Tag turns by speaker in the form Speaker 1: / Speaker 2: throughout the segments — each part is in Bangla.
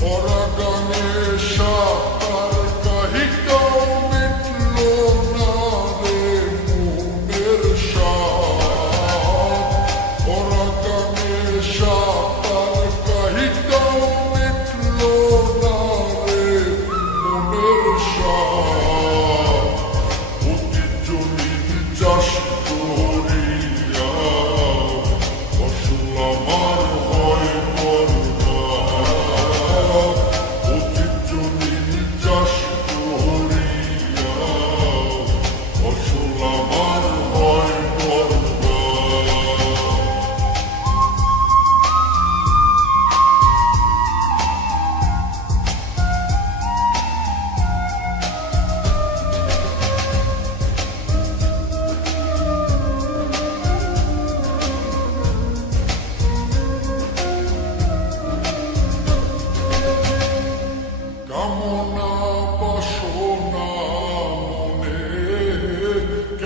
Speaker 1: for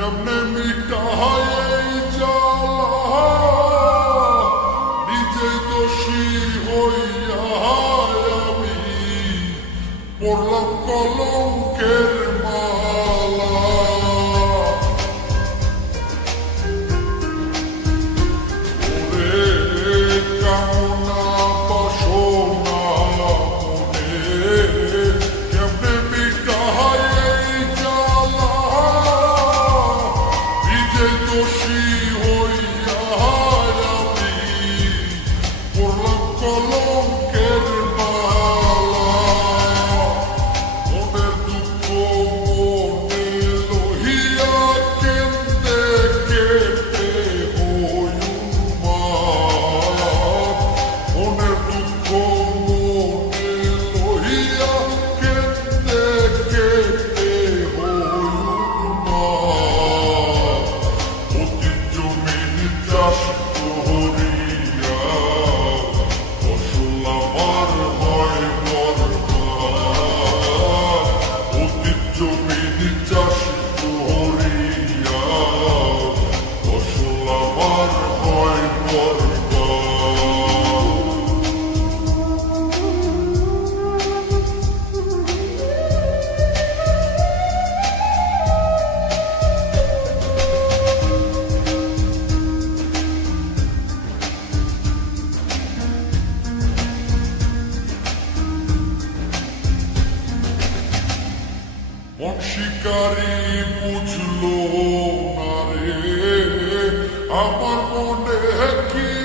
Speaker 1: কেমনে মিটা হয় এই নিজে দোষী হইয়া আমি। পড়লাম কলম শিকারি বুঝলো না রে। আমার মনে কি